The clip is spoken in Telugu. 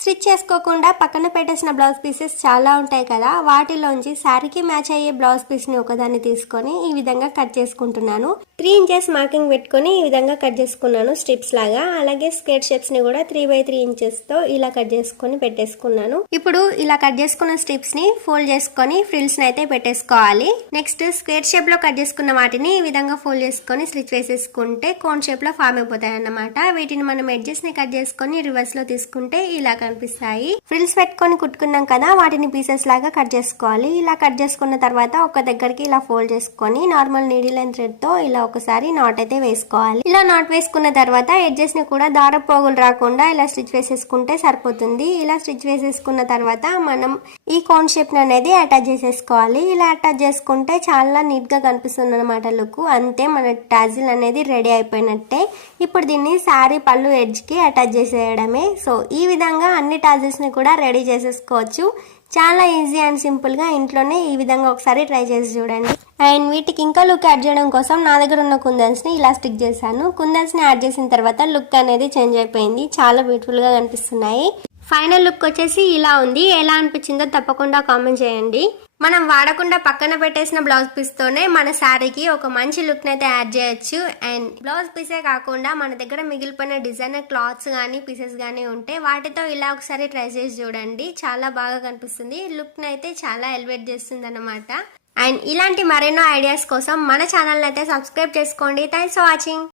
స్టిచ్ చేసుకోకుండా పక్కన పెట్టేసిన బ్లౌజ్ పీసెస్ చాలా ఉంటాయి కదా, వాటిలోంచి శారీకి మ్యాచ్ అయ్యే బ్లౌజ్ పీస్ ని ఒకదాన్ని తీసుకొని ఈ విధంగా కట్ చేసుకుంటున్నాను. 3 ఇంచెస్ మార్కింగ్ పెట్టుకొని ఈ విధంగా కట్ చేసుకున్నాను స్ట్రిప్స్ లాగా. అలాగే స్క్వేర్ షేప్స్ ని కూడా 3x3 ఇంచెస్ తో ఇలా కట్ చేసుకొని పెట్టేసుకున్నాను. ఇప్పుడు ఇలా కట్ చేసుకున్న స్ట్రిప్స్ ని ఫోల్డ్ చేసుకొని ఫ్రిల్స్ ని అయితే పెట్టేసుకోవాలి. నెక్స్ట్ స్క్వేర్ షేప్ లో కట్ చేసుకున్న వాటిని ఈ విధంగా ఫోల్డ్ చేసుకొని స్టిచ్ వేసేసుకుంటే కోన్ షేప్ లో ఫామ్ అయిపోతాయి అన్నమాట. వీటిని మనం ఎడ్జెస్ ని కట్ చేసుకొని రివర్స్ లో తీసుకుంటే ఇలా కనిపిస్తాయి. ఫ్రిల్స్ పెట్టుకొని కుట్టుకున్నాం కదా, వాటిని పీసెస్ లాగా కట్ చేసుకోవాలి. ఇలా కట్ చేసుకున్న తర్వాత ఒక దగ్గరికి ఇలా ఫోల్డ్ చేసుకొని నార్మల్ నీడిల్ అండ్ థ్రెడ్ తో ఇలా ఒకసారి నాట్ అయితే వేసుకోవాలి. ఇలా నాట్ వేసుకున్న తర్వాత ఎడ్జెస్ ని కూడా దారపు పోగులు రాకుండా ఇలా స్టిచ్ వేసేసుకుంటే సరిపోతుంది. ఇలా స్టిచ్ వేసేసుకున్న తర్వాత మనం ఈ కోన్ షేప్ అనేది అటాచ్ చేసేసుకోవాలి. ఇలా అటాచ్ చేసుకుంటే చాలా నీట్ గా కనిపిస్తుంది అనమాట లుక్. అంతే, మన టాజిల్ అనేది రెడీ అయిపోయినట్టే. ఇప్పుడు దీన్ని శారీ పళ్ళు ఎడ్జ్ కి అటాచ్ చేసేయడమే. సో ఈ విధంగా అన్ని టాజిల్స్ ని కూడా రెడీ చేసేసుకోవచ్చు. చాలా ఈజీ అండ్ సింపుల్ గా ఇంట్లోనే ఈ విధంగా ఒకసారి ట్రై చేసి చూడండి. అండ్ వీటికి ఇంకా లుక్ యాడ్ చేయడం కోసం నా దగ్గర ఉన్న కుందన్స్ ని ఇలా స్టిక్ చేశాను. కుందన్స్ ని యాడ్ చేసిన తర్వాత లుక్ అనేది చేంజ్ అయిపోయింది. చాలా బ్యూటిఫుల్ గా కనిపిస్తున్నాయి. ఫైనల్ లుక్ వచ్చేసి ఇలా ఉంది. ఎలా అనిపించిందో తప్పకుండా కామెంట్ చేయండి. మనం వాడకుండా పక్కన పెట్టేసిన బ్లౌజ్ పీస్ తోనే మన శారీకి ఒక మంచి లుక్ అయితే యాడ్ చేయొచ్చు. అండ్ బ్లౌజ్ పీసే కాకుండా మన దగ్గర మిగిలిపోయిన డిజైనర్ క్లాత్స్ కానీ పీసెస్ కానీ ఉంటే వాటితో ఇలా ఒకసారి ట్రై చేసి చూడండి. చాలా బాగా కనిపిస్తుంది. లుక్ అయితే చాలా ఎలివేట్ చేస్తుంది అన్నమాట. అండ్ ఇలాంటి మరెన్నో ఐడియాస్ కోసం మన ఛానల్ అయితే సబ్స్క్రైబ్ చేసుకోండి. Thanks for watching.